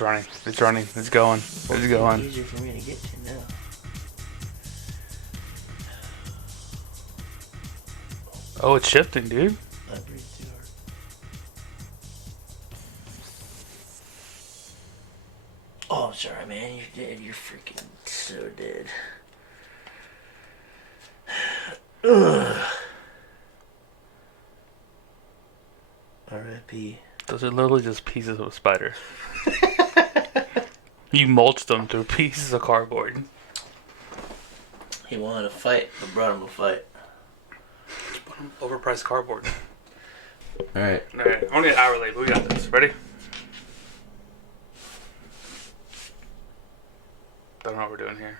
It's running. It's running. It's going. It's going. Easier for me to get to now. Oh, it's shifting, dude. I breathe too hard. Oh, I'm sorry, man. You're dead. You're freaking so dead. Ugh. R.I.P. Those are literally just pieces of a spider. You mulched them through pieces of cardboard. He wanted to fight, but brought him a fight. Overpriced cardboard. Alright. Alright, only an hour late, but we got this. Ready? Don't know what we're doing here.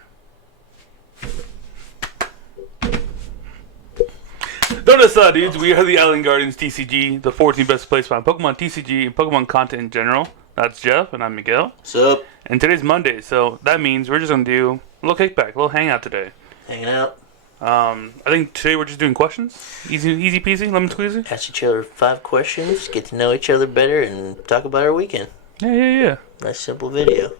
Notice, dudes, we are the Island Guardians TCG, the 14th best place to find Pokemon TCG and Pokemon content in general. That's Jeff, and I'm Miguel. What's up? And today's Monday, so that means we're just going to do a little kickback, a little hangout today. Hanging out. I think today we're just doing questions. Easy peasy, lemon squeezy. Ask each other 5 questions, get to know each other better, and talk about our weekend. Yeah. Nice simple video.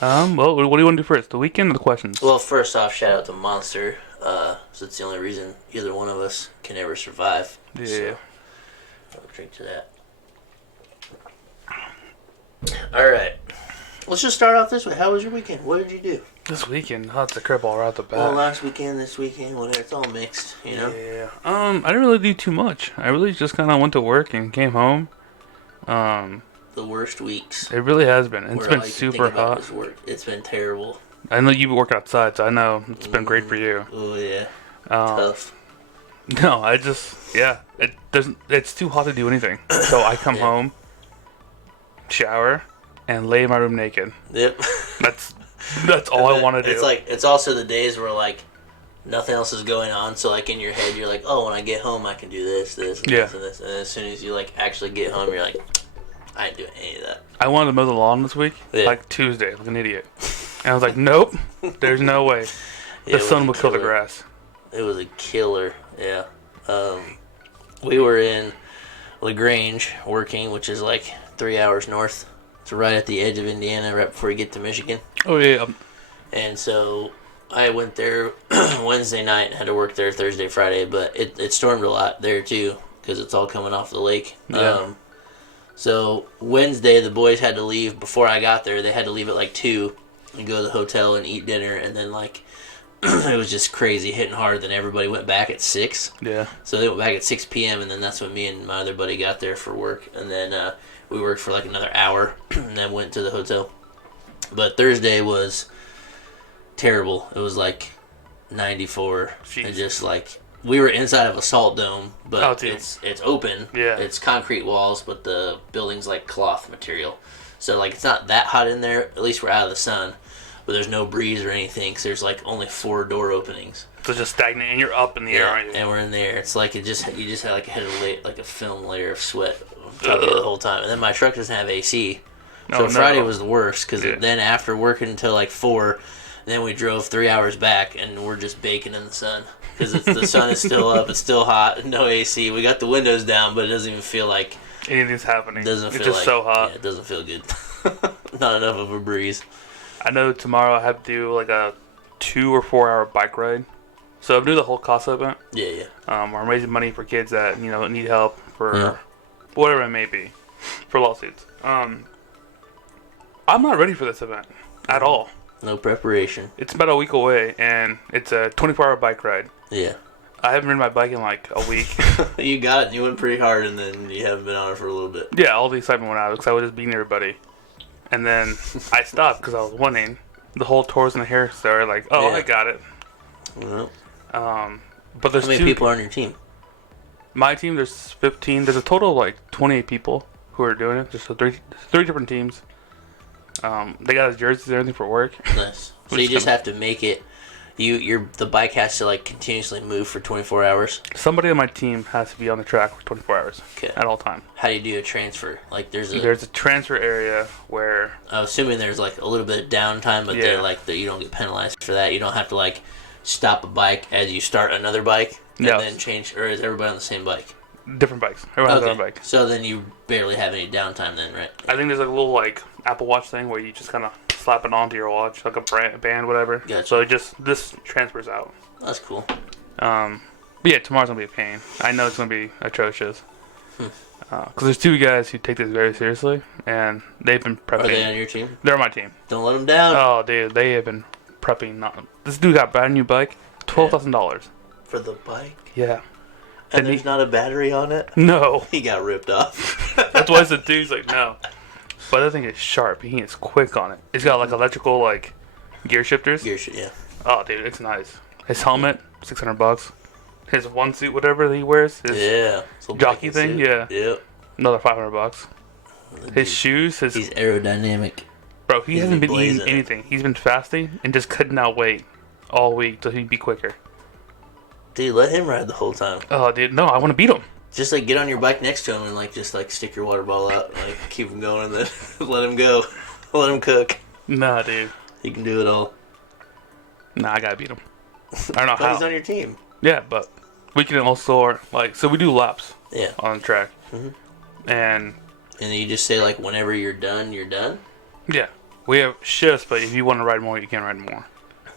Well, what do you want to do first? The weekend or the questions? Well, first off, shout out to Monster. So it's the only reason either one of us can ever survive. Yeah. So, I'll drink to that. Alright. Let's just start off this way. How was your weekend? What did you do? This weekend, that's a curveball right out the bat. Well, last weekend, this weekend, whatever. It's all mixed, you know? Yeah. I didn't really do too much. I really just kind of went to work and came home. The worst weeks. It really has been. It's where been all you can super think about hot. is work. It's been terrible. I know you work outside, so I know it's been great for you. Oh, yeah. Tough. No, it's too hot to do anything. So I come home, shower, and lay in my room naked. Yep. That's all I want to do. It's also the days where, like, nothing else is going on, so, like, in your head, you're like, oh, when I get home, I can do this, and this, and this. And as soon as you, like, actually get home, you're like, I ain't doing any of that. I wanted to mow the lawn this week, like Tuesday, like an idiot. And I was like, nope, there's no way. The sun will kill the grass. It was a killer, yeah. We were in LaGrange working, which is like 3 hours north. It's right at the edge of Indiana, right before you get to Michigan. Oh, yeah. And so I went there Wednesday night and had to work there Thursday, Friday, but it stormed a lot there too because it's all coming off the lake. Yeah. So Wednesday, the boys had to leave before I got there. They had to leave at like 2 and go to the hotel and eat dinner, and then like it was just crazy, hitting hard. Then everybody went back at 6. Yeah. So they went back at 6 p.m. and then that's when me and my other buddy got there for work, and then we worked for like another hour and then went to the hotel. But Thursday was terrible. It was like 94. Jeez. And just like we were inside of a salt dome, but it's open. Yeah. It's concrete walls, but the building's like cloth material. So like it's not that hot in there. At least we're out of the sun, but there's no breeze or anything. So there's like only 4 door openings. So it's just stagnant, and you're up in the air, aren't you? And we're in there. It's like you just had like a film layer of sweat on top of you the whole time. And then my truck doesn't have AC. So Friday was the worst because then after working until like 4, then we drove 3 hours back and we're just baking in the sun because the sun is still up. It's still hot. No AC. We got the windows down, but it doesn't even feel like anything's happening. It's just so hot. Yeah, it doesn't feel good. Not enough of a breeze. I know tomorrow I have to do like a 2 or 4 hour bike ride. So I'm doing the whole CASA event. Yeah. Where I'm raising money for kids that need help for whatever it may be, for lawsuits. I'm not ready for this event at all. No preparation. It's about a week away, and it's a 24-hour bike ride. Yeah. I haven't ridden my bike in like a week. You got it. You went pretty hard, and then you haven't been on it for a little bit. Yeah, all the excitement went out because I was just beating everybody. And then I stopped because I was winning. The whole tours in the hair started like, I got it. Well, but there's how many people are on your team? My team, there's 15. There's a total of like 28 people who are doing it. There's 3 different teams. They got us jerseys and everything for work. Nice. So you just have to make it. The bike has to like continuously move for 24 hours. Somebody on my team has to be on the track for 24 hours at all time. How do you do a transfer? Like there's a transfer area where I'm assuming there's like a little bit of downtime, but they're like you don't get penalized for that. You don't have to like stop a bike as you start another bike and then change, or is everybody on the same bike? different bikes. Everyone has their own bike. So then you barely have any downtime then, right? I think there's like a little like Apple Watch thing where you just kind of slap it onto your watch, like a band, whatever. Gotcha. So this transfers out. That's cool. But yeah, tomorrow's gonna be a pain. I know it's gonna be atrocious. Because there's two guys who take this very seriously, and they've been prepping. Are they on your team? They're on my team. Don't let them down. Oh, dude, they have been prepping. This dude got a brand new bike, $12,000. For the bike? Yeah. And there's not a battery on it? No. He got ripped off. That's why I said, dude's like, no. But that thing is sharp. He is quick on it. It's got like electrical like gear shifters. Yeah. Oh, dude, it's nice. His helmet, $600. His one suit, whatever that he wears, his jockey thing, suit. Yep. Another $500. His shoes, he's aerodynamic. Bro, he hasn't been eating anything. He's been fasting and just cutting out weight all week so he'd be quicker. Dude, let him ride the whole time. Oh, dude, no, I want to beat him. Just like get on your bike next to him and like just like stick your water bottle out, and, like keep him going, and then let him go, let him cook. Nah, dude, he can do it all. Nah, I gotta beat him. I don't know how. He's on your team. Yeah, but we can also like so we do laps. Yeah. On the track. And then you just say like whenever you're done, you're done. Yeah, we have shifts, but if you want to ride more, you can ride more.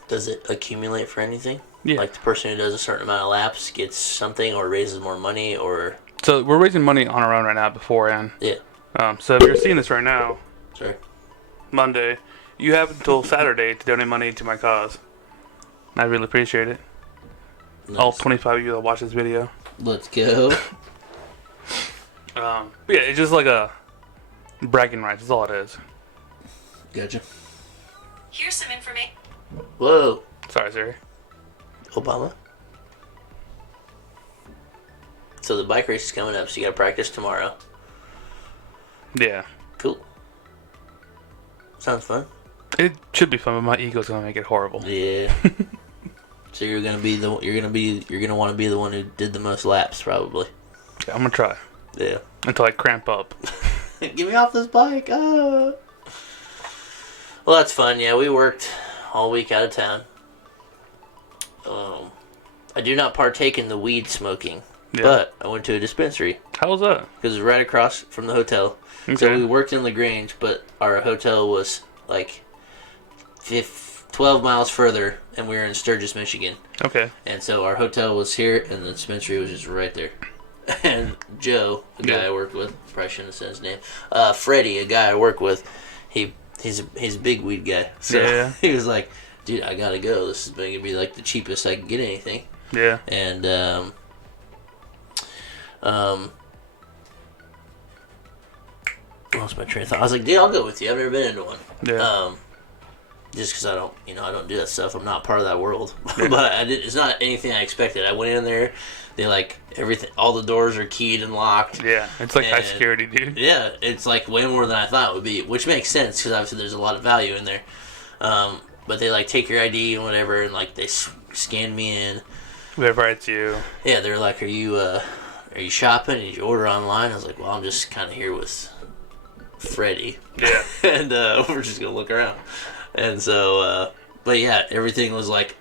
Does it accumulate for anything? Yeah. Like the person who does a certain amount of laps gets something or raises more money or... So we're raising money on our own right now beforehand. Yeah. So if you're seeing this right now, sorry, Monday, you have until Saturday to donate money to my cause. I really appreciate it. Nice. All 25 of you that watch this video. Let's go. Yeah, it's just like a bragging rights. That's all it is. Gotcha. Here's some information. Whoa. Sorry, Siri. Obama. So the bike race is coming up, so you got to practice tomorrow. Yeah. Cool. Sounds fun. It should be fun, but my ego's gonna make it horrible. Yeah. So you're gonna want to be the one who did the most laps, probably. Yeah, I'm gonna try. Yeah. Until I cramp up. Get me off this bike. Ah. Well, that's fun. Yeah, we worked all week out of town. I do not partake in the weed smoking, but I went to a dispensary. How was that? Because it was right across from the hotel. Okay. So we worked in LaGrange, but our hotel was like 12 miles further, and we were in Sturgis, Michigan. Okay. And so our hotel was here, and the dispensary was just right there. And Joe, the guy I worked with, probably shouldn't have said his name. Freddie, a guy I work with, he's a big weed guy. So he was like, dude, I gotta go. This is going to be like the cheapest I can get anything. Yeah. And lost my train of thought. I was like, dude, I'll go with you. I've never been into one. Yeah. Just because I don't do that stuff. I'm not part of that world. But it's not anything I expected. I went in there. They like everything. All the doors are keyed and locked. Yeah, it's like high security, dude. Yeah, it's like way more than I thought it would be, which makes sense because obviously there's a lot of value in there. But they like take your ID and whatever, and like they scan me in. Whoever it's you. Yeah, they're like, "Are you shopping? Did you order online?" I was like, "Well, I'm just kind of here with Freddie." Yeah. And we're just gonna look around. And so, but yeah, everything was like,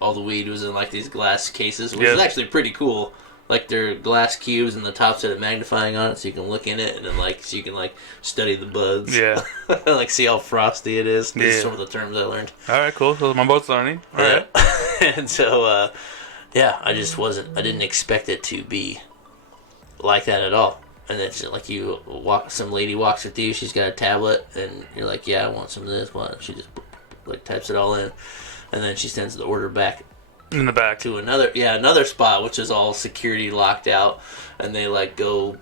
all the weed was in like these glass cases, which is actually pretty cool. Like they're glass cubes, and the tops had a magnifying on it, so you can look in it, and then like so you can like study the buds. Yeah. Like see how frosty it is. These are some of the terms I learned. All right, cool. So my boat's learning. All right. And so, yeah, I didn't expect it to be like that at all. And then like some lady walks with you, she's got a tablet, and you're like, yeah, I want some of this one. She just like types it all in, and then she sends the order back in the back to another spot, which is all security locked out, and they like go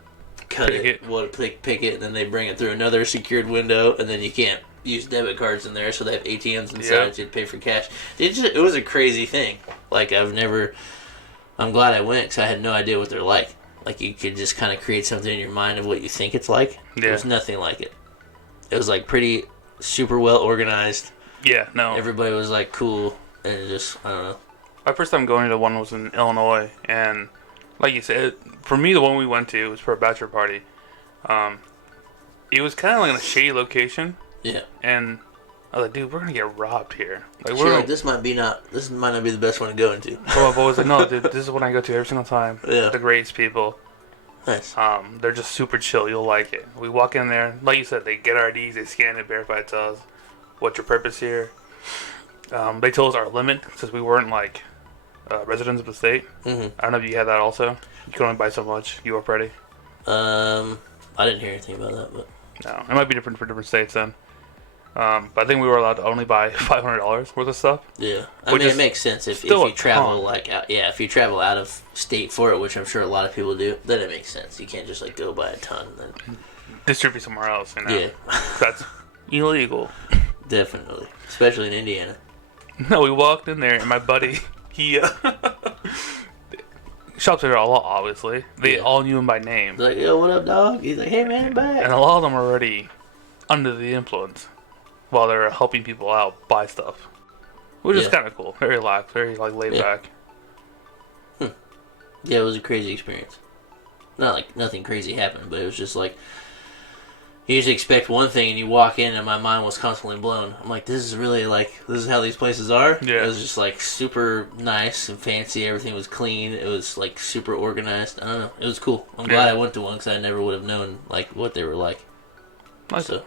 pick it, and then they bring it through another secured window, and then you can't use debit cards in there, so they have ATMs inside, so you pay for cash. It was a crazy thing. Like I'm glad I went because I had no idea what they're like. Like, you could just kind of create something in your mind of what you think it's like. Yeah. There was nothing like it. It was, like, pretty super well organized. Yeah, no. Everybody was, like, cool. And it just, I don't know. My first time going to one was in Illinois. And, like you said, for me, the one we went to was for a bachelor party. It was kind of like in a shady location. Yeah. And I was like, dude, we're gonna get robbed here. Like, You're like, this might not be the best one to go into. So my boy was like, no, dude, this is what I go to every single time. Yeah. The greatest people. Nice. They're just super chill. You'll like it. We walk in there, like you said, they get our IDs, they scan it, verify it, tell us what's your purpose here. They told us our limit since we weren't like residents of the state. Mm-hmm. I don't know if you had that also. You can only buy so much. You were ready. I didn't hear anything about that, but No, it might be different for different states then. But I think we were allowed to only buy $500 worth of stuff. yeah, I mean it makes sense if you travel if you travel out of state for it, which I'm sure a lot of people do, then it makes sense. You can't just like go buy a ton and then distribute somewhere else. You know? Yeah, that's illegal. Definitely, especially in Indiana. No, we walked in there and my buddy, he shops there a lot. Obviously, they all knew him by name. He's like, yo, what up, dog? He's like, hey man, I'm back. And a lot of them are already under the influence while they're helping people out buy stuff, which is kind of cool. Very relaxed, very like laid back. Yeah, it was a crazy experience. Not like nothing crazy happened, but it was just like you usually expect one thing and you walk in and my mind was constantly blown. I'm like, this is how these places are. Yeah. It was just like super nice and fancy. Everything was clean. It was like super organized. I don't know. It was cool. I'm glad I went to one because I never would have known like what they were like. Nice. So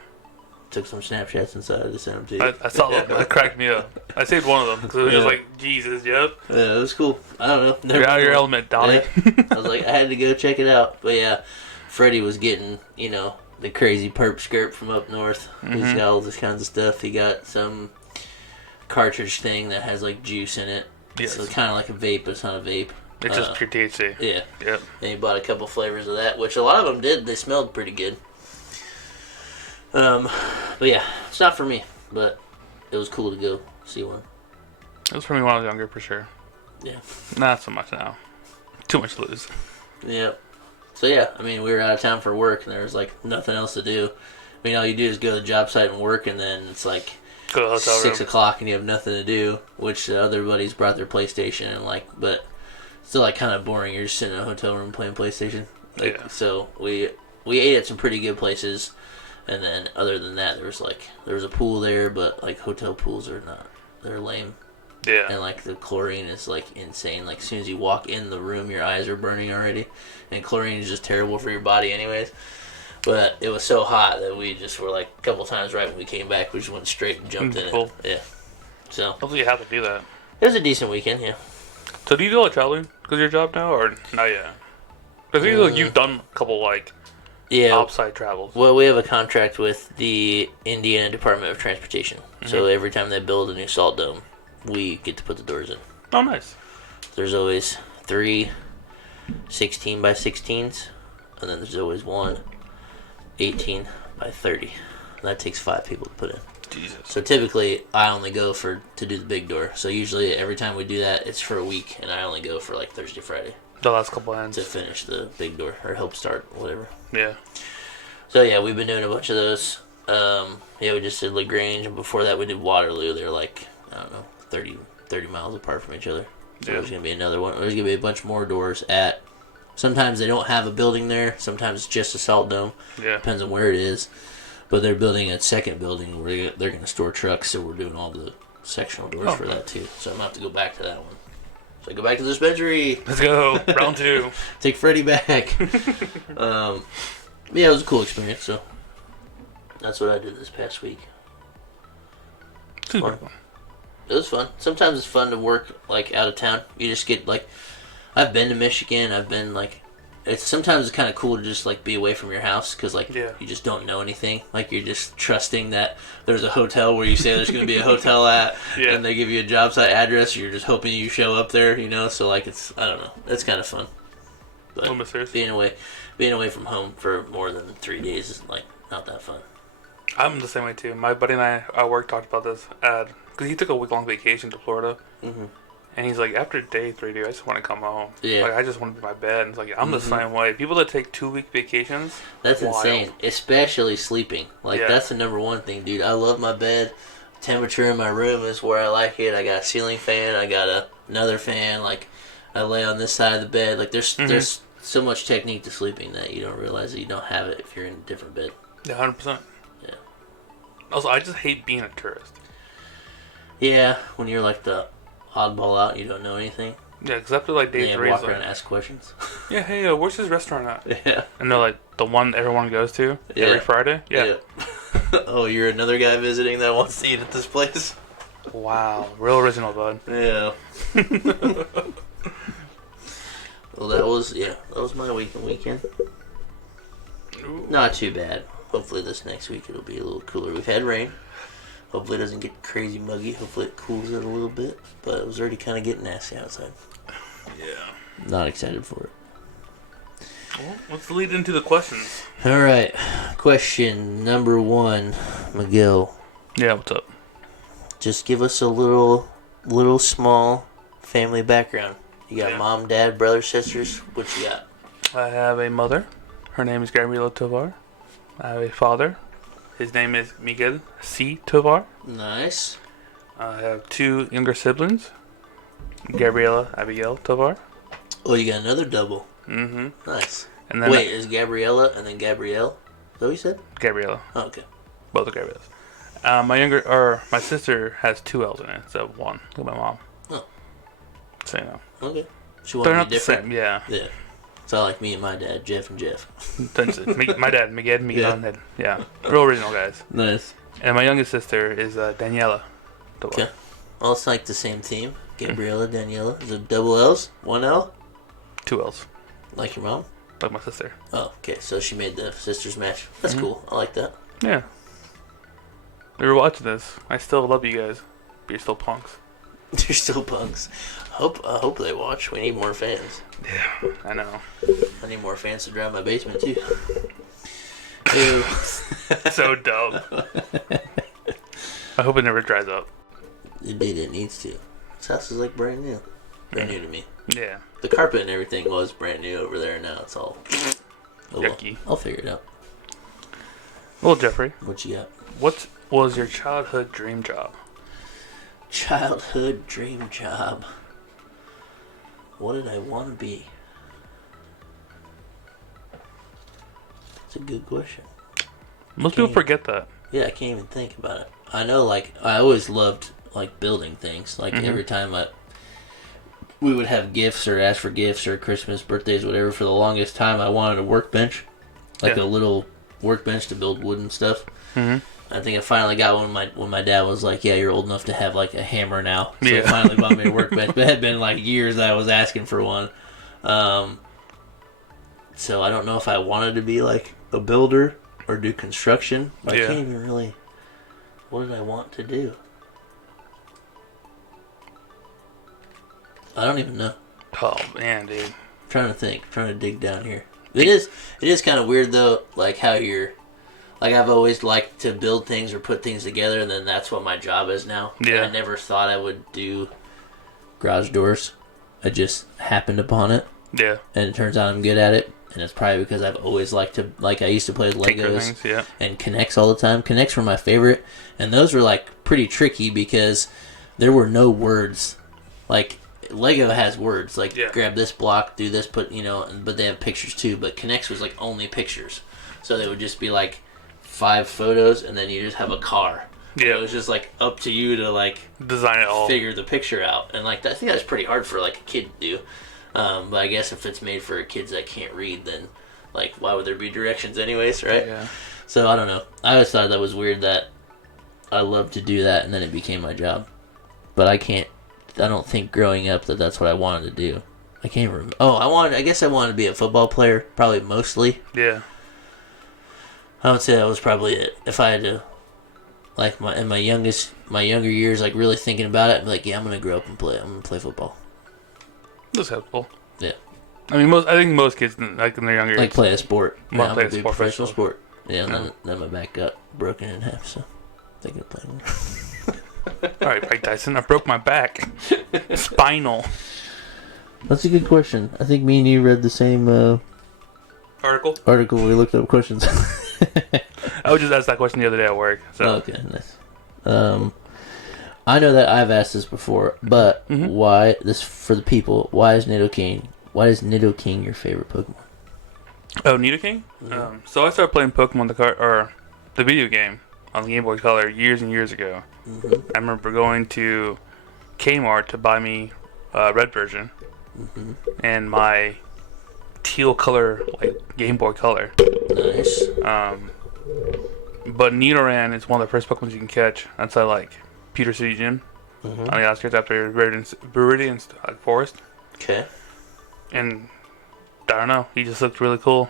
took some Snapchats inside to send them to you. I saw them. That cracked me up. I saved one of them because it was just like, Jesus, yep. Yeah, it was cool. I don't know. You're out of your element, Donnie. Yeah. I was like, I had to go check it out. But yeah, Freddie was getting, the crazy perp skirt from up north. He's got all this kinds of stuff. He got some cartridge thing that has like juice in it. Yes. So it's kind of like a vape, but it's not a vape. It's just pure THC. Yeah. Yep. And he bought a couple flavors of that, which a lot of them did. They smelled pretty good. But yeah, it's not for me, but it was cool to go see one. It was for me when I was younger, for sure. Yeah. Not so much now. Too much to lose. Yep. So yeah, I mean, we were out of town for work, and there was like nothing else to do. I mean, all you do is go to the job site and work, and then it's like Go to the hotel 6 room. o'clock, and you have nothing to do. Which the other buddies brought their PlayStation, and but still like kind of boring. You're just sitting in a hotel room playing PlayStation. So we ate at some pretty good places. And then, other than that, there was a pool there, but like hotel pools they're lame. Yeah. And like the chlorine is like insane. Like as soon as you walk in the room, your eyes are burning already, and chlorine is just terrible for your body, anyways. But it was so hot that we just were like a couple times right when we came back, we just went straight and jumped in it. Yeah. So. Hopefully you have to do that. It was a decent weekend, yeah. So do you do a lot of traveling because of your job now, or not yet? Because you've done a couple outside travels. Well, we have a contract with the Indiana Department of Transportation. So every time they build a new salt dome, we get to put the doors in. Oh, nice. There's always 3 16 by 16s, and then there's always 1 18 by 30. And that takes 5 people to put in. Jesus. So typically, I only go to do the big door. So usually, every time we do that, it's for a week, and I only go for like Thursday, Friday. The last couple ends. To finish the big door, or help start, whatever. Yeah. So yeah, we've been doing a bunch of those. We just did LaGrange, and before that we did Waterloo. They're like, I don't know, 30 miles apart from each other. So there's going to be another one. There's going to be a bunch more doors at... Sometimes they don't have a building there. Sometimes it's just a salt dome. Yeah. Depends on where it is. But they're building a second building where they're going to store trucks, so we're doing all the sectional doors for that too. So I'm going to have to go back to that one. So I go back to the dispensary. Let's go. Round 2. Take Freddie back. Yeah, it was a cool experience, so that's what I did this past week. Super fun. It was fun. Sometimes it's fun to work like out of town. You just get like, I've been to Michigan. I've been like, sometimes it's kind of cool to just like be away from your house because like you just don't know anything. Like you're just trusting that there's a hotel where you say there's going to be a hotel at, and they give you a job site address. You're just hoping you show up there, So like I don't know, it's kind of fun. But being away from home for more than 3 days is like not that fun. I'm the same way too. My buddy and I at work talked about this because he took a week-long vacation to Florida. Mm-hmm. And he's like, after day 3, dude, I just want to come home. Yeah. Like, I just want to be in my bed. And it's like, I'm the same way. People that take 2-week vacations, that's insane. Especially sleeping. Like, that's the number one thing, dude. I love my bed. Temperature in my room is where I like it. I got a ceiling fan. I got another fan. Like, I lay on this side of the bed. Like, there's so much technique to sleeping that you don't realize that you don't have it if you're in a different bed. Yeah, 100%. Yeah. Also, I just hate being a tourist. Yeah, when you're like the oddball out, you don't know anything. Yeah, because after like day 3, walk around and ask questions. Yeah, hey, where's this restaurant at? Yeah. And they're like the one everyone goes to every Friday. Yeah. Oh, you're another guy visiting that wants to eat at this place? Wow, real original, bud. Yeah. Well, that was my weekend. Ooh. Not too bad. Hopefully this next week it'll be a little cooler. We've had rain. Hopefully it doesn't get crazy muggy. Hopefully it cools it a little bit. But it was already kind of getting nasty outside. Yeah. Not excited for it. Well, let's lead into the questions. All right. Question number 1, Miguel. Yeah, what's up? Just give us a little small family background. You got mom, dad, brothers, sisters. What you got? I have a mother. Her name is Gabriela Tovar. I have a father. His name is Miguel C. Tovar. Nice. I have 2 younger siblings. Gabriela Abigail Tovar. Oh, you got another double. Mm-hmm. Nice. And then wait, is Gabriella and then Gabrielle? Is that what you said? Gabriela. Oh, okay. Both are Gabrielas. My sister has 2 L's in it instead of 1. Like my mom. Oh. So, you know. Okay. They're not the same, yeah. Yeah. It's not like me and my dad, Jeff and Jeff. My dad, Miguel, and Ned. Yeah. Real original guys. Nice. And my youngest sister is Daniela. Okay. Well, it's like the same theme. Gabriella, Daniela. Is it double L's? 1 L? 2 L's. Like your mom? Like my sister. Oh, okay. So she made the sisters match. That's cool. I like that. Yeah. We were watching this. I still love you guys. But you're still punks. You're still punks. I hope they watch. We need more fans. Yeah, I know. I need more fans to drive my basement too. So dumb. I hope it never dries up. Indeed, it needs to. This house is like brand new. Brand new to me. Yeah. The carpet and everything was brand new over there. Now it's all yucky. I'll figure it out. Well, Jeffrey. What you got? What was your childhood dream job? Childhood dream job. What did I want to be? It's a good question. Most people forget that. Yeah, I can't even think about it. I know, like, I always loved, like, building things. Like, every time we would have gifts or ask for gifts or Christmas, birthdays, whatever, for the longest time, I wanted a workbench. Like a little workbench to build wooden stuff. Mm-hmm. I think I finally got one when my dad was like, yeah, you're old enough to have, like, a hammer now. So he finally bought me a workbench. But it had been, like, years that I was asking for one. So I don't know if I wanted to be, like, a builder or do construction. I can't even really... What did I want to do? I don't even know. Oh, man, dude. I'm trying to think. I'm trying to dig down here. It is kind of weird, though, like, how you're... Like, I've always liked to build things or put things together, and then that's what my job is now. Yeah. I never thought I would do garage doors. I just happened upon it. Yeah. And it turns out I'm good at it. And it's probably because I've always liked to... Like, I used to play with Legos and Connects all the time. Connects were my favorite. And those were, like, pretty tricky because there were no words. Like... Lego has words, like grab this block, do this, put, but they have pictures too. But Connects was like only pictures, so they would just be like 5 photos, and then you just have a car. Yeah, it was just like up to you to like design it all, figure the picture out, and like I think that's pretty hard for like a kid to do. But I guess if it's made for kids that can't read, then like why would there be directions anyways, right? Yeah. So I don't know. I always thought that was weird that I loved to do that, and then it became my job. But I don't think growing up that's what I wanted to do. I can't remember. Oh, I guess I wanted to be a football player, probably mostly. Yeah. I would say that was probably it. If I had to, like, in my younger years, like, really thinking about it, I'd be like, yeah, I'm going to grow up and play. I'm going to play football. That's helpful. Yeah. I mean, I think most kids, like, in their younger years. Like, play a sport. Want to play a professional sport. Yeah, and then my back got broken in half, so I'm thinking of playing more. Alright, Mike Tyson, I broke my back. Spinal. That's a good question. I think me and you read the same article where we looked up questions. I was just asked that question the other day at work. So. Okay, nice. I know that I've asked this before, but why, this for the people, why is Nidoking your favorite Pokemon? Oh, Nidoking? So I started playing Pokemon the video game on the Game Boy Color years and years ago. Mm-hmm. I remember going to Kmart to buy me a red version, and my teal color, like Game Boy Color. Nice. But Nidoran is one of the first Pokemon you can catch outside like Pewter City Gym on the outskirts after Viridian Forest. Okay. And I don't know, he just looked really cool.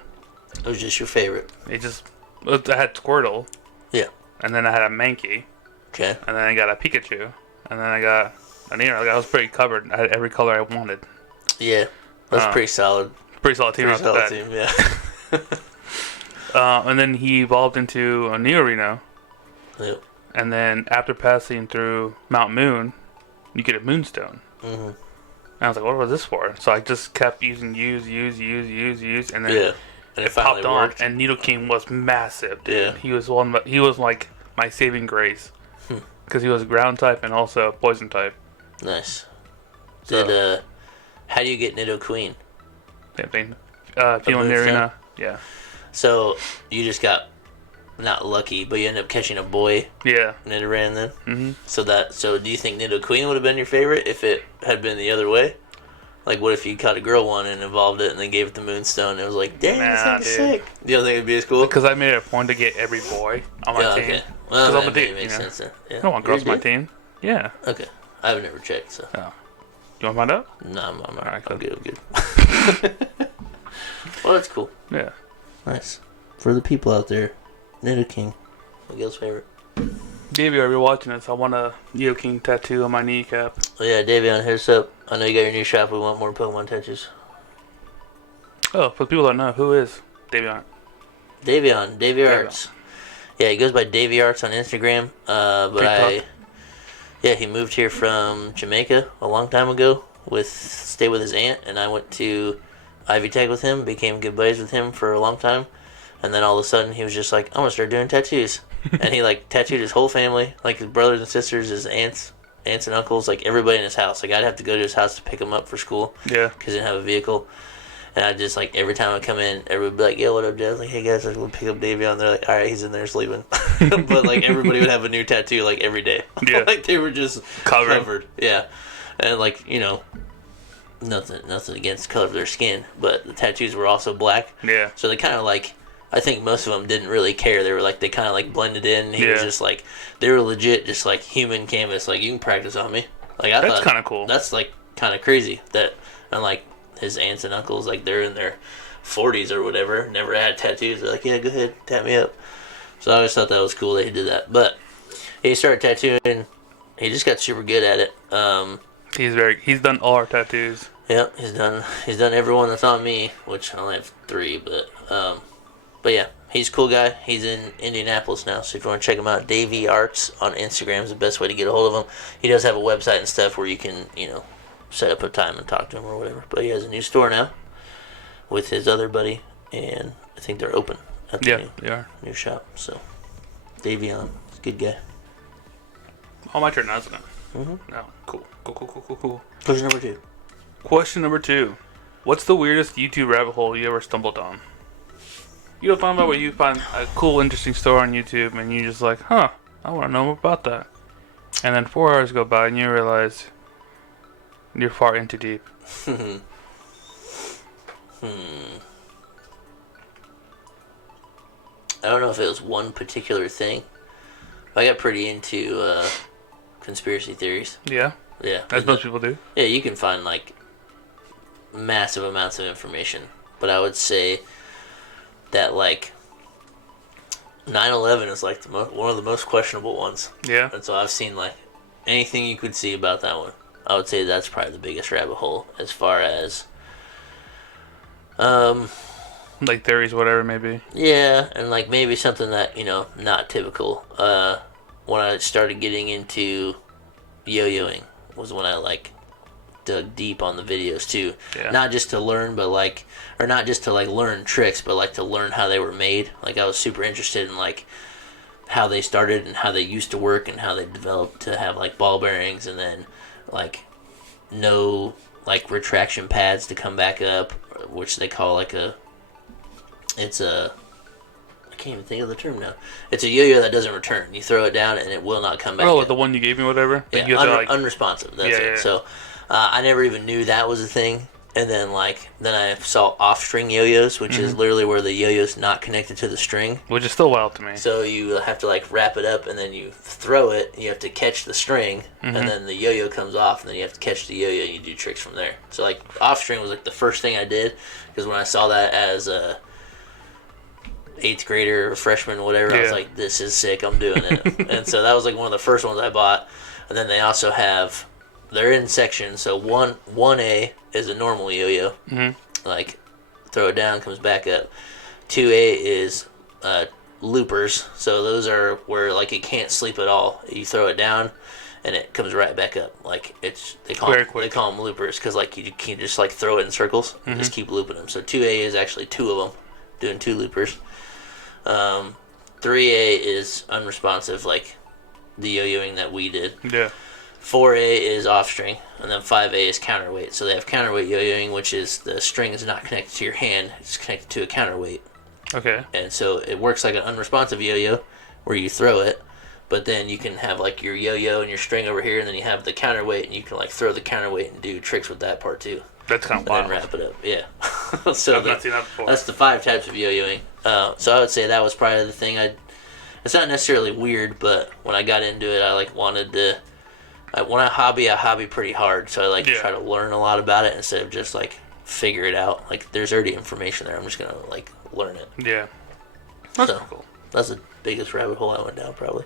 It was just your favorite. I had Squirtle. Yeah. And then I had a Mankey. Okay. And then I got a Pikachu. And then I got a Nidoran. Like, I was pretty covered. I had every color I wanted. Yeah. That's pretty solid. Pretty solid team. Pretty solid team, yeah. And then he evolved into a Nidorino. Yep. And then after passing through Mount Moon, you get a Moonstone. Mm-hmm. And I was like, what was this for? So I just kept using use, and then it popped on. Worked. And Nidoking was massive, dude. Yeah. He was like my saving grace. Because he was ground type and also poison type. Nice. So, how do you get Nidoqueen? Same thing. Feeling Nidorina. Yeah. So, you just got, not lucky, but you ended up catching a boy. Yeah. Nidoran then? Mm-hmm. So do you think Nidoqueen would have been your favorite if it had been the other way? Like, what if you caught a girl one and evolved it and then gave it the Moonstone and it was like, dang, this thing's sick. You don't think it'd be as cool? Because I made it a point to get every boy on my team. Okay. Well, that I'm a dude, makes sense then. Yeah. I don't want girls on my team. Yeah. Okay. I've never checked, so. Oh. You want to find out? No, I'm Alright, I'm good. Well, that's cool. Yeah. Nice. For the people out there, Nidoking, Miguel's favorite. Davey, are you watching this? I want a Nidoking tattoo on my kneecap. Oh yeah, Davion, hit us up. I know you got your new shop. We want more Pokemon tattoos. Oh, for the people that don't know, who is Davion? Davy Arts. Yeah, he goes by Davy Arts on Instagram. He moved here from Jamaica a long time ago. Stayed with his aunt, and I went to Ivy Tech with him. Became good buddies with him for a long time, and then all of a sudden he was just like, "I'm gonna start doing tattoos," and he like tattooed his whole family, like his brothers and sisters, his aunts and uncles, like everybody in his house. Like I'd have to go to his house to pick him up for school. Yeah. Because he didn't have a vehicle. And I just, like, every time I come in, everybody would be like, yo, what up, Dad? I was like, hey, guys, I'm going to pick up Davey on. They're like, all right, he's in there sleeping. But, like, everybody would have a new tattoo, like, every day. Yeah. Like, they were just covered. Yeah. And, like, you know, nothing against the color of their skin, but the tattoos were also black. Yeah. So they kind of, like, I think most of them didn't really care. They were, like, they kind of, like, blended in. And he was just, like, they were legit just, like, human canvas. Like, you can practice on me. Like, I thought that's kind of cool. That's, like, kind of crazy. And, like, his aunts and uncles, like, they're in their 40s or whatever, never had tattoos. They're like, yeah, go ahead, tat me up. So I always thought that was cool that he did that. But he started tattooing. He just got super good at it. He's done all our tattoos. Yep, he's done every one that's on me, which I only have 3. But yeah, he's a cool guy. He's in Indianapolis now, so if you want to check him out, Davy Arts on Instagram is the best way to get a hold of him. He does have a website and stuff where you can, you know, set up a time and talk to him or whatever. But he has a new store now with his other buddy, and I think they're open at the new shop. So, Davion, he's a good guy. Oh, my turn now, isn't it? Mm-hmm. No, cool. Question number 2. What's the weirdest YouTube rabbit hole you ever stumbled on? You know, talking about where you find a cool, interesting story on YouTube, and you're just like, huh, I want to know more about that. And then 4 hours go by, and you realize you're far in too deep. I don't know if it was one particular thing. I got pretty into conspiracy theories. Yeah? Yeah. As most people do. Yeah, you can find, like, massive amounts of information. But I would say that, like, 9/11 is, like, one of the most questionable ones. Yeah. And so I've seen, like, anything you could see about that one. I would say that's probably the biggest rabbit hole as far as like theories, whatever, maybe. Yeah, and like maybe something that, you know, not typical. When I started getting into yo-yoing was when I like dug deep on the videos too. Yeah. Not just to learn, but like, or not just to like learn tricks, but like to learn how they were made. Like I was super interested in like how they started and how they used to work and how they developed to have like ball bearings and then like no like retraction pads to come back up, which they call like it's I can't even think of the term now. It's a yo-yo that doesn't return. You throw it down and it will not come back. Oh, up. The one you gave me, whatever. Yeah, you unresponsive. That's it. Yeah. So I never even knew that was a thing. And then I saw off-string yo-yos, which is literally where the yo-yo's not connected to the string. Which is still wild to me. So you have to wrap it up, and then you throw it, and you have to catch the string, and then the yo-yo comes off, and then you have to catch the yo-yo, and you do tricks from there. So off-string was the first thing I did, because when I saw that as a 8th grader or freshman, whatever, I was like, this is sick, I'm doing it. And so that was one of the first ones I bought. And then they also have, they're in sections, so 1A is a normal yo-yo. Throw it down, comes back up. 2A is loopers, so those are where it can't sleep at all. You throw it down, and it comes right back up. They call them loopers because you can't just throw it in circles and just keep looping them. So 2A is actually 2 of them doing 2 loopers. 3A is unresponsive, like the yo-yoing that we did. Yeah. 4A is off string, and then 5A is counterweight. So they have counterweight yo-yoing, which is the string is not connected to your hand; it's connected to a counterweight. Okay. And so it works like an unresponsive yo-yo, where you throw it, but then you can have your yo-yo and your string over here, and then you have the counterweight, and you can throw the counterweight and do tricks with that part too. That's kind of wild. And then wrap it up, yeah. So I've not seen that before. That's the 5 types of yo-yoing. So I would say that was probably the thing. It's not necessarily weird, but when I got into it, I wanted to. When I hobby pretty hard, so I try to learn a lot about it instead of just figure it out. There's already information there. I'm just gonna learn it. Yeah, that's cool. That's the biggest rabbit hole I went down probably.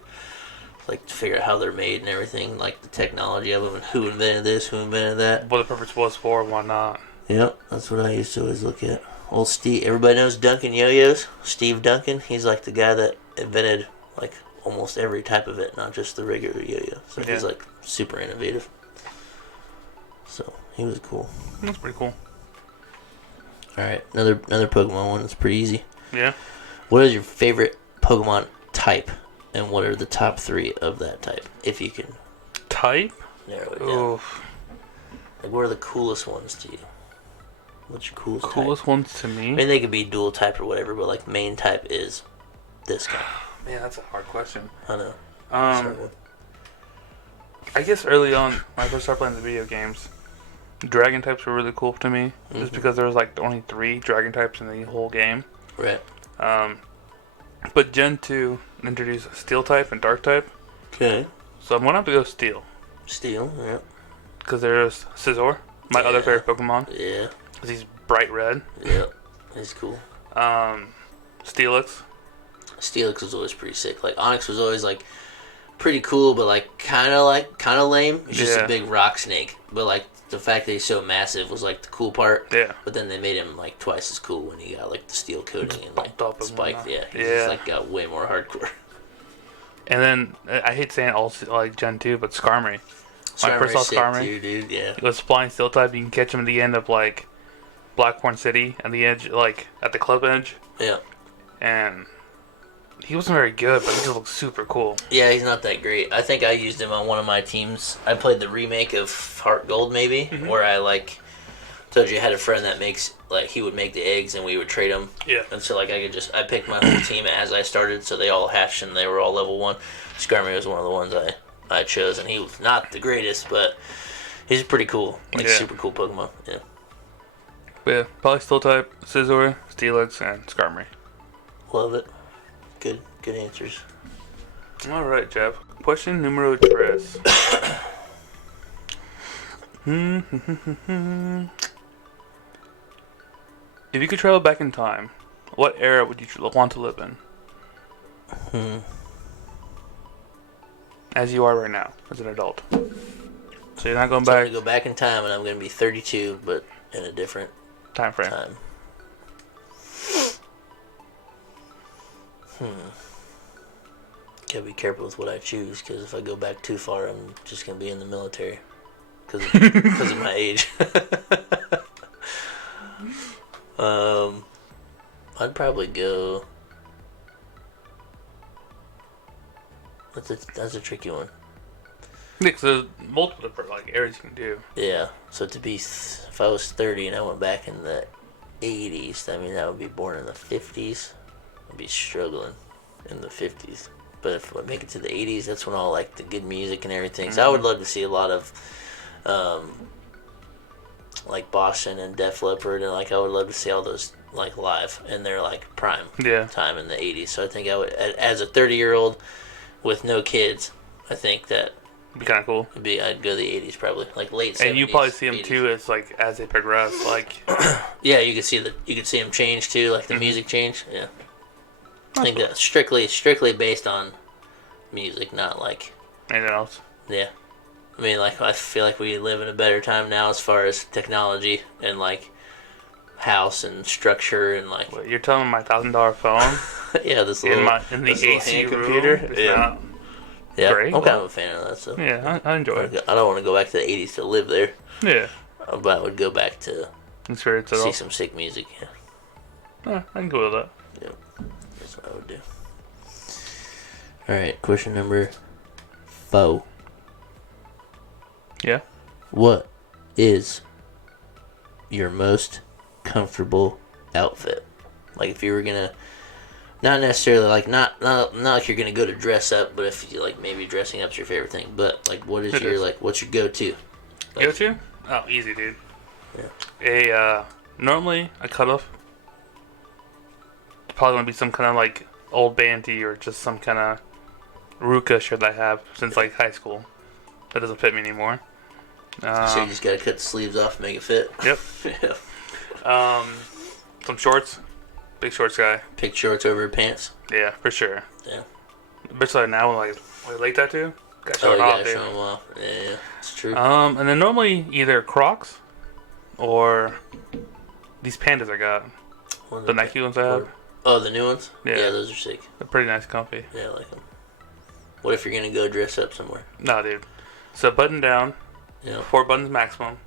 To figure out how they're made and everything, the technology of them and who invented this, who invented that. What the purpose was for, why not. Yep, that's what I used to always look at. Old Steve, everybody knows Duncan Yo-Yos. Steve Duncan, he's the guy that invented almost every type of it, not just the regular yo-yo. So he's super innovative. So he was cool. That's pretty cool. Alright, another Pokemon one that's pretty easy. Yeah. What is your favorite Pokemon type? And what are the top 3 of that type? If you can type? Narrow it down. What are the coolest ones to you? What's your coolest type? Ones to me? I mean, they could be dual type or whatever, but main type is this guy. Man, that's a hard question. I know. I guess early on, when I first started playing the video games, dragon types were really cool to me. Just because there was only 3 dragon types in the whole game. Right. But Gen 2 introduced Steel type and Dark type. Okay. So I'm going to have to go Steel. Steel, yeah. Because there's Scizor, my other favorite Pokemon. Yeah. Because he's bright red. Yeah, he's cool. Steelix. Steelix was always pretty sick. Onix was always pretty cool, but kind of lame. He's just a big rock snake. But the fact that he's so massive was the cool part. Yeah. But then they made him twice as cool when he got the steel coating and spiked. Yeah. He just got way more hardcore. And then I hate saying all Gen 2, but Skarmory. When I first saw Skarmory, too, dude. Yeah. It was flying steel type. You can catch him at the end of Blackthorn City, at the edge, at the club edge. Yeah. And he wasn't very good, but he just looked super cool. Yeah, he's not that great. I think I used him on one of my teams. I played the remake of Heart Gold, maybe, where I told you I had a friend that makes he would make the eggs and we would trade them. Yeah. And so I picked my whole team as I started, so they all hatched and they were all level 1. Skarmory was one of the ones I chose, and he was not the greatest, but he's pretty cool, super cool Pokemon. Yeah. But yeah, probably Steel type, Scizor, Steelix, and Skarmory. Love it. Good answers. All right, Jeff. Question numero tres. If you could travel back in time, what era would you want to live in? As you are right now, as an adult. So you're not going back. I'm going to go back in time, and I'm going to be 32, but in a different time frame. Gotta be careful with what I choose, because if I go back too far, I'm just gonna be in the military, because of my age. I'd probably go. That's a tricky one. Yeah, 'cause there's multiple different areas you can do. Yeah, so if I was 30 and I went back in the 80s, that would be born in the 50s. be struggling in the 50s. But if I make it to the 80s, that's when all like the good music and everything. So I would love to see a lot of like Boston and Def Leppard, and like I would love to see all those like live in their like prime time in the 80s. So I think I would, as a 30-year-old with no kids, I think that be kind of cool. I'd go to the 80s probably, like late 70s. And you probably see them 80s. too as they progress, like yeah, you could see them change too, like the music change. Yeah, I think that's strictly based on music, not like anything else. Yeah, I mean, like I feel like we live in a better time now as far as technology and like house and structure and like. What, you're telling me my $1,000 phone? Yeah, this little in the AC room computer. Yeah. Yeah, great. I'm kind of a fan of that stuff. Yeah, I enjoy it. I don't want to go back to the 80s to live there. Yeah. But I would go back to see some sick music, I can go with that. Yeah, that's what I would do. Alright, question number 4. Yeah? What is your most comfortable outfit? Like if you were gonna, not necessarily like not like you're gonna go to dress up, but if you like maybe dressing up's your favorite thing, but like what's your go-to? Like, Go-to? Oh, easy, dude. Yeah. Normally a cutoff. Probably gonna be some kind of like old bandy or just some kind of Ruka shirt I have since like high school. That doesn't fit me anymore. So you just gotta cut the sleeves off and make it fit. Yep. Yeah. Some shorts. Big shorts guy. Pick shorts over your pants. Yeah, for sure. Yeah. Especially now, like late tattoo. Gotta show them off. Yeah, it's true. And then normally either Crocs or these pandas I got. The Nike ones I have. Oh, the new ones? Yeah. Yeah, those are sick. They're pretty nice, comfy. Yeah, I like them. What if you're gonna go dress up somewhere? Nah, dude. So button down. Yeah. 4 buttons maximum.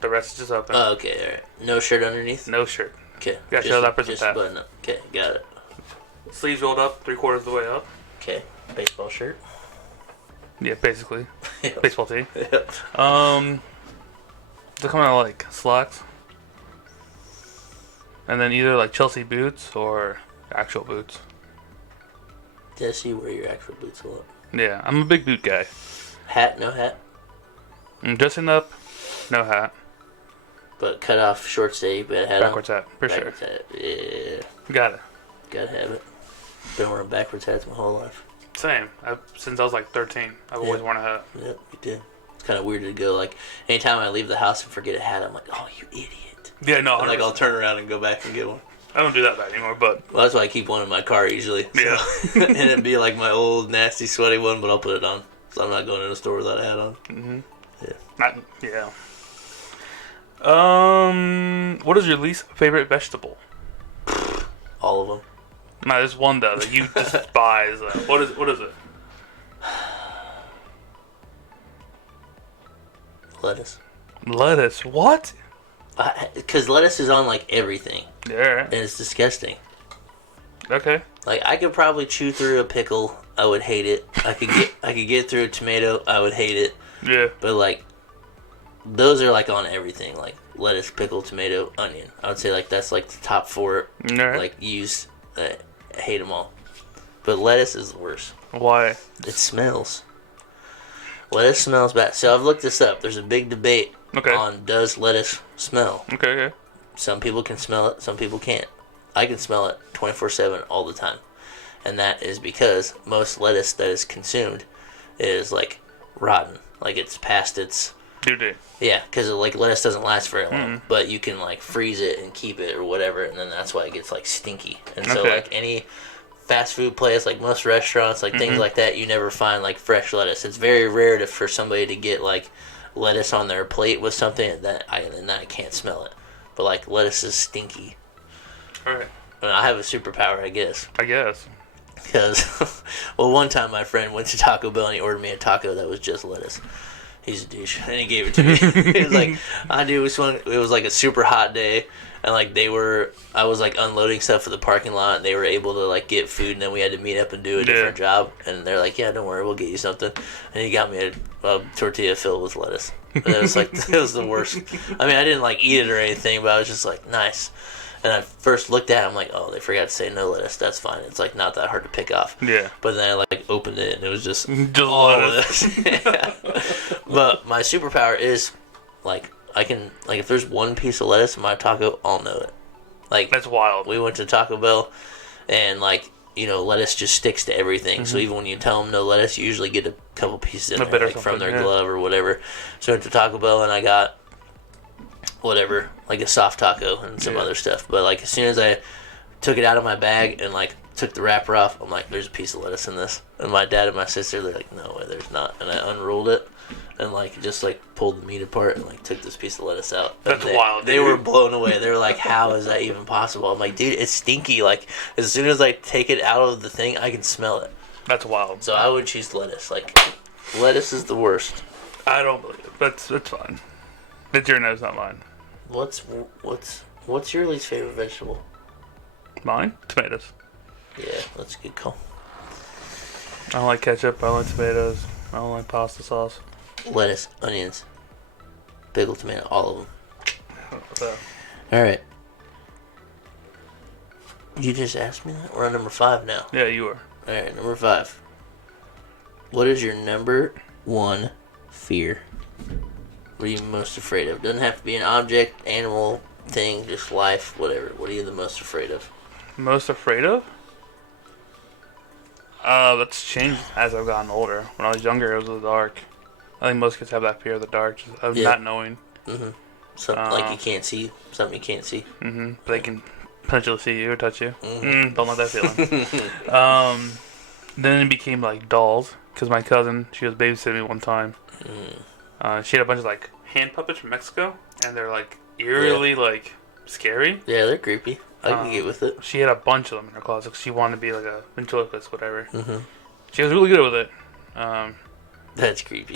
The rest is just open. Oh, okay, alright. No shirt underneath? No shirt. Okay. Gotta show that person that. Button up. Okay, got it. Sleeves rolled up 3/4 of the way up. Okay. Baseball shirt. Yeah, basically. Yep. Baseball tee. Yep. They're kind of like slacks. And then either like Chelsea boots or actual boots. Jesse, wear your actual boots a lot. Yeah, I'm a big boot guy. Hat, no hat? I'm dressing up, no hat. But cut off short sleeve, but hat backwards on. hat, for backwards sure. Hat. Yeah. Got it. Gotta have it. Been wearing backwards hats my whole life. Same. Since I was like 13, I've always worn a hat. Yep, you did. It's kind of weird to go, like, anytime I leave the house and forget a hat, I'm like, oh, you idiot. Yeah, no. And, like, I'll turn around and go back and get one. I don't do that bad anymore, but... Well, that's why I keep one in my car usually. Yeah. So, and it'd be like my old, nasty, sweaty one, but I'll put it on. So I'm not going to the store without a hat on. Mm-hmm. Yeah. What is your least favorite vegetable? All of them. No, there's one, though, that you despise. What is it? Lettuce. Lettuce. What? Because lettuce is on, like, everything. Yeah. And it's disgusting. Okay. Like, I could probably chew through a pickle. I would hate it. I could get through a tomato. I would hate it. Yeah. But, like, those are, like, on everything. Like, lettuce, pickle, tomato, onion. I would say, like, that's, like, the top 4, like, used. I hate them all. But lettuce is the worst. Why? It smells. Lettuce smells bad. So I've looked this up. There's a big debate on does lettuce smell. Okay. Some people can smell it. Some people can't. I can smell it 24/7 all the time. And that is because most lettuce that is consumed is, like, rotten. Like, it's past its... Dude. Yeah, because, like, lettuce doesn't last very long. But you can, like, freeze it and keep it or whatever, and then that's why it gets, like, stinky. And so, like, any fast food place, like most restaurants, like, things like that, you never find, like, fresh lettuce. It's very rare for somebody to get, like, lettuce on their plate with something, and I can't smell it. But, like, lettuce is stinky. Alright. I have a superpower, I guess. Because, well, one time my friend went to Taco Bell and he ordered me a taco that was just lettuce. He's a douche. And he gave it to me. He was like, it was like a super hot day. And, like, I was, like, unloading stuff for the parking lot. And they were able to, like, get food. And then we had to meet up and do a different job. And they're like, yeah, don't worry, we'll get you something. And he got me a tortilla filled with lettuce. But it was, like, it was the worst. I mean, I didn't, like, eat it or anything. But I was just like, nice. And I first looked at it, I'm like, oh, they forgot to say no lettuce. That's fine. It's like not that hard to pick off. Yeah. But then I like opened it and it was just all of this. Yeah. But my superpower is like I can like if there's one piece of lettuce in my taco, I'll know it. Like that's wild. We went to Taco Bell, and like lettuce just sticks to everything. Mm-hmm. So even when you tell them no lettuce, you usually get a couple pieces in there, like from their glove or whatever. So I went to Taco Bell and I got whatever, like a soft taco and some other stuff. But like as soon as I took it out of my bag and like took the wrapper off, I'm like, there's a piece of lettuce in this. And my dad and my sister, they're like, no way, there's not. And I unrolled it and like just like pulled the meat apart and like took this piece of lettuce out. That's wild. They were blown away. They were like, how is that even possible? I'm like, dude, it's stinky. Like as soon as I take it out of the thing, I can smell it. That's wild. So I would choose lettuce. Like lettuce is the worst. I don't believe it. That's fine. It's your nose, not mine. What's your least favorite vegetable? Mine? Tomatoes. Yeah, that's a good call. I don't like ketchup. I don't like tomatoes. I don't like pasta sauce. Lettuce, onions, pickle tomato, all of them. So. All right. You just asked me that? We're on number 5 now. Yeah, you were. All right, number 5. What is your number 1 fear? What are you most afraid of? Doesn't have to be an object, animal, thing, just life, whatever. What are you the most afraid of? Most afraid of? That's changed as I've gotten older. When I was younger, it was the dark. I think most kids have that fear of the dark, of not knowing. Mm-hmm. Something like you can't see, something you can't see. Mm-hmm. But they can potentially see you or touch you. Don't like that feeling. Then it became like dolls, because my cousin, she was babysitting me one time. She had a bunch of like hand puppets from Mexico, and they're like eerily like scary. Yeah, they're creepy. I can get with it. She had a bunch of them in her closet because she wanted to be like a ventriloquist, whatever. Mm-hmm. She was really good with it. That's creepy.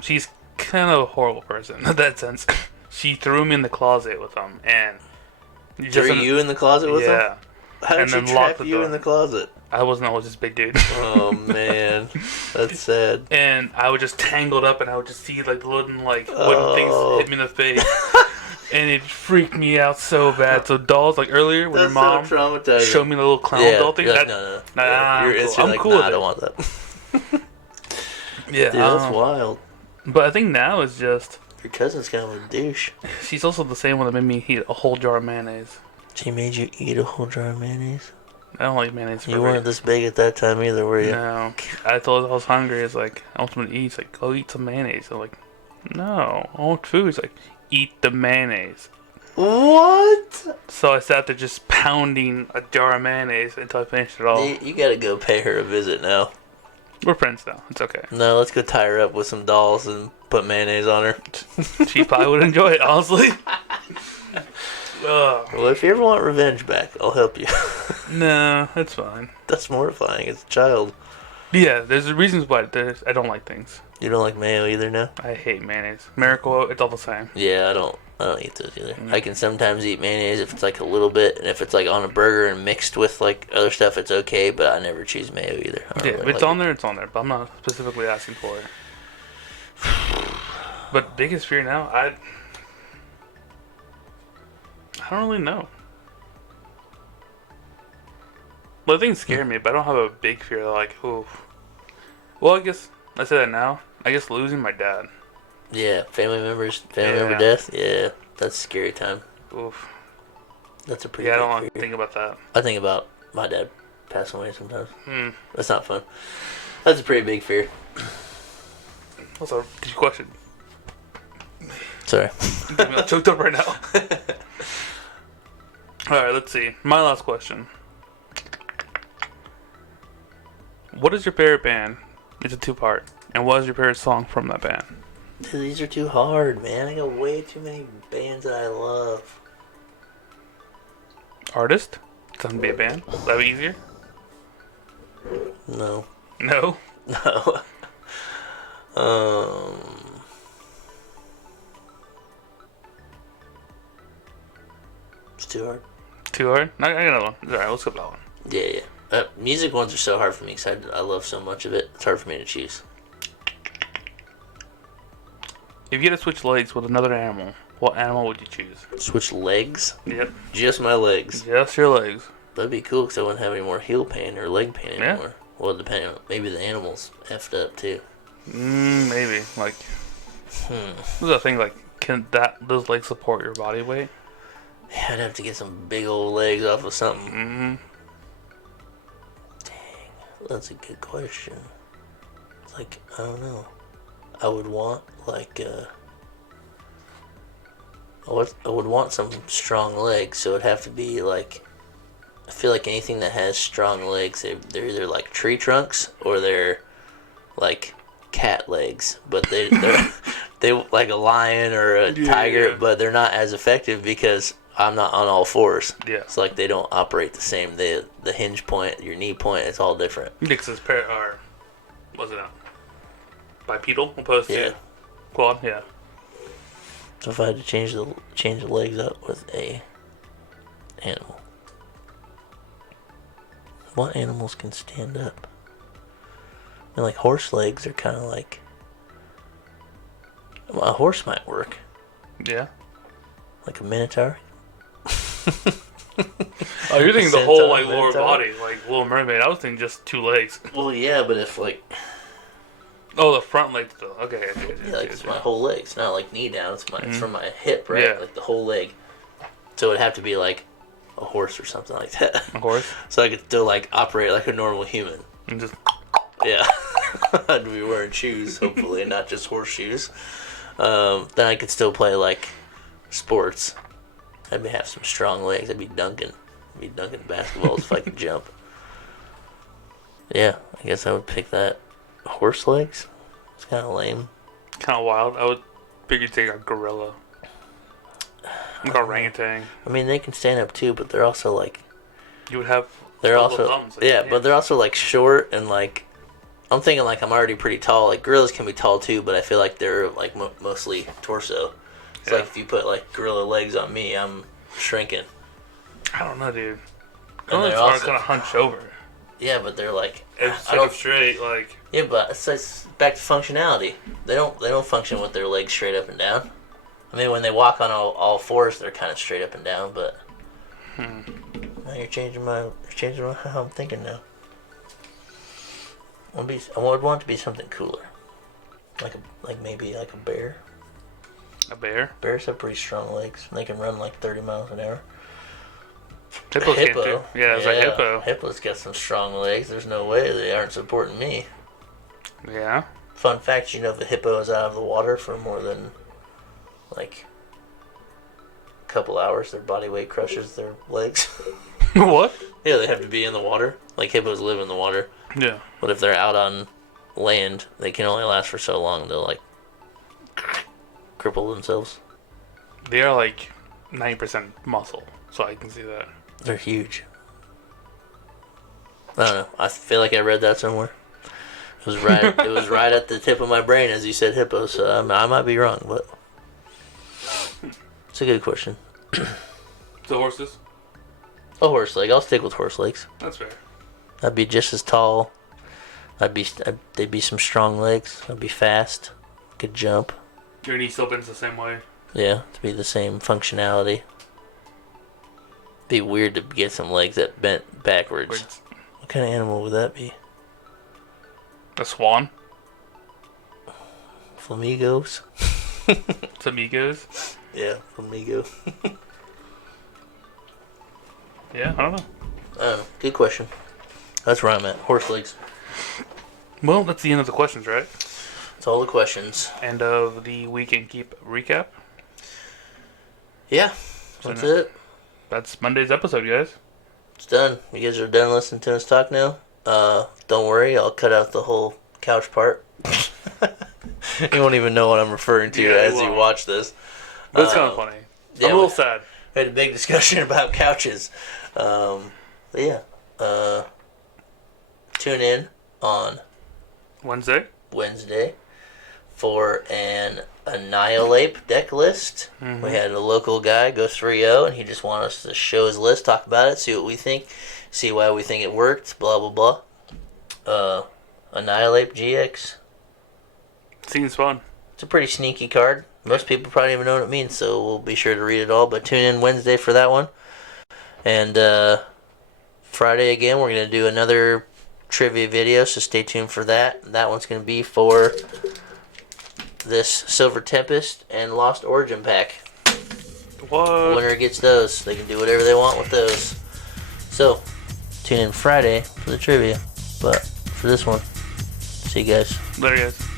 She's kind of a horrible person in that sense. She threw me in the closet with them, and threw you in the closet with them? Yeah. How did she trap you in the closet? I was this big dude. Oh man, that's sad. And I was just tangled up, and I would just see like wooden things hit me in the face. And it freaked me out so bad. So dolls, like earlier when your mom showed me the little clown doll thing. Like, no. I'm cool with it. I don't want that. Yeah, dude, that's wild. But I think now it's just your cousin's kind of a douche. She's also the same one that made me eat a whole jar of mayonnaise. She made you eat a whole jar of mayonnaise? I don't like mayonnaise. You weren't this big at that time either, were you? No. I told her I was hungry. It's like, I want something to eat. It's like, go eat some mayonnaise. I'm like, no, I want food. It's like, eat the mayonnaise. What? So I sat there just pounding a jar of mayonnaise until I finished it all. You gotta go pay her a visit now. We're friends now. It's okay. No, let's go tie her up with some dolls and put mayonnaise on her. She probably would enjoy it, honestly. Well, if you ever want revenge back, I'll help you. No, that's fine. That's mortifying as a child. Yeah, there's reasons why I don't like things. You don't like mayo either now? I hate mayonnaise. Miracle, it's all the same. Yeah, I don't eat those either. I can sometimes eat mayonnaise if it's like a little bit, and if it's like on a burger and mixed with like other stuff, it's okay. But I never choose mayo either. Yeah, if it's on there, it's on there. But I'm not specifically asking for it. But biggest fear now, I don't really know. Well, things scare me, but I don't have a big fear. Like, ooh. Well, I guess I say that now. I guess losing my dad. Yeah, family member death. Yeah, that's a scary time. Oof. That's a pretty. Yeah, I don't want to think about that. I think about my dad passing away sometimes. That's not fun. That's a pretty big fear. What's up? Did you question? Sorry. I'm choked up right now. Alright, let's see. My last question. What is your favorite band? It's a 2-part. And what is your favorite song from that band? Dude, these are too hard, man. I got way too many bands that I love. Artist? Doesn't be a band? Would that be easier? No. No? No. It's too hard. Too hard? I got another one. Alright, let's skip that one. Yeah. Music ones are so hard for me because I love so much of it. It's hard for me to choose. If you had to switch legs with another animal, What animal would you choose? Switch legs? Yep. Just my legs. Just your legs. That'd be cool because I wouldn't have any more heel pain or leg pain anymore. Well, depending on maybe the animal's effed up too. Maybe like. This is the thing. Like, can those legs support your body weight? Yeah, I'd have to get some big old legs off of something. Dang, that's a good question. Like, I don't know. I would want like I would want some strong legs, so it'd have to be like. I feel like anything that has strong legs, they're either like tree trunks or they're like cat legs, but they like a lion or a tiger, but they're not as effective because I'm not on all fours. Yeah, it's like they don't operate the same. The hinge point, your knee point, it's all different. Because it's what's it now? Bipedal opposed to quad. Yeah. So if I had to change the legs up with a animal. What animals can stand up? I mean, like horse legs are kind of like. Well, a horse might work. Yeah. Like a minotaur. Oh, you're thinking the whole like lower body, like Little Mermaid. I was thinking just 2 legs. Well, yeah, but if like. Oh, the front legs though. Okay. Yeah, like it's my whole leg. It's not like knee down. It's from my hip, right? Yeah. Like the whole leg. So it'd have to be like. A horse or something like that. A horse? So I could still like operate like a normal human. And just yeah. I'd be wearing shoes, hopefully, and not just horseshoes. Then I could still play like sports. I'd have some strong legs. I'd be dunking basketballs if I could jump. Yeah, I guess I would pick that. Horse legs? It's kind of lame. Kind of wild. I would figure you'd take a gorilla. Like orangutan. I mean, they can stand up too, but they're also like. You would have. They're also thumbs, like, but they're also like short and like. I'm thinking like I'm already pretty tall. Like gorillas can be tall too, but I feel like they're like mostly torso. It's like if you put like gorilla legs on me, I'm shrinking. I don't know, dude. Gorillas aren't gonna hunch over. Yeah, but they're like. It's sort of straight, like. Yeah, but it's back to functionality. They don't function with their legs straight up and down. I mean, when they walk on all fours, they're kind of straight up and down, but now you're changing how I'm thinking now. I would want it to be something cooler, like maybe like a bear. A bear? Bears have pretty strong legs. They can run like 30 miles an hour. Hippos can too. Yeah, it's like hippo. Hippo's got some strong legs. There's no way they aren't supporting me. Yeah. Fun fact: you know, the hippo is out of the water for more than. Like a couple hours, their body weight crushes their legs. What? Yeah, they have to be in the water. Like hippos live in the water. Yeah. But if they're out on land, they can only last for so long. They'll like cripple themselves. They are like 90% muscle, so I can see that. They're huge. I don't know. I feel like I read that somewhere. It was right. It was right at the tip of my brain as you said hippo. So I might be wrong, but. It's a good question. So horses? A horse leg. I'll stick with horse legs. That's fair. I'd be just as tall. They'd be some strong legs. I'd be fast. Could jump. Your knee still bends the same way? Yeah, to be the same functionality. Be weird to get some legs that bent backwards. What kind of animal would that be? A swan? Flamingos? Amigos? Yeah, flamingo. Yeah, I don't know. Good question. That's where I'm at. Horse legs. Well, that's the end of the questions, right? That's all the questions. End of the Weekend Keep recap? Yeah, that's it. That's Monday's episode, guys. It's done. You guys are done listening to us talk now? Don't worry, I'll cut out the whole couch part. You won't even know what I'm referring to as you watch this. But it's kind of funny. Yeah, I'm a little sad. We had a big discussion about couches. But yeah. Tune in on Wednesday for an Annihilate deck list. Mm-hmm. We had a local guy go 3-0, and he just wanted us to show his list, talk about it, see what we think, see why we think it worked, blah, blah, blah. Annihilate GX. Seems fun. It's a pretty sneaky card. Most people probably don't even know what it means, so we'll be sure to read it all. But tune in Wednesday for that one. And Friday again, we're going to do another trivia video, so stay tuned for that. That one's going to be for this Silver Tempest and Lost Origin pack. What? Winner gets those. They can do whatever they want with those. So, tune in Friday for the trivia. But for this one, see you guys. Later, guys.